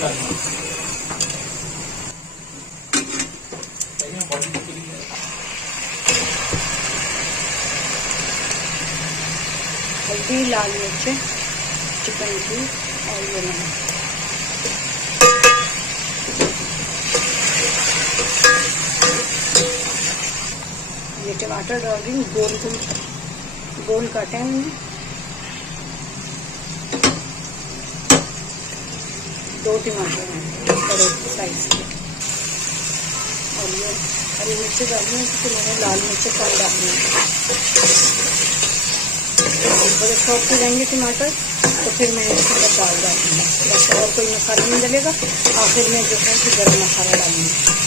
हल्दी, लाल मिर्च, चिकन की और ये नमक। ये टमाटर डाल रही हूँ, गोल काटे हैं मैंने। 2 टमाटर हैं बड़े साइज के, और ये हरी मिर्ची डाली है, तो मैंने लाल मिर्च कम डाली है। बड़े सॉफ्ट हो जाएंगे टमाटर तो फिर मैं इसके अंदर दाल डालूंगी, बस और कोई मसाला नहीं डलेगा। आखिर में जो है कि गरम मसाला डालूंगी।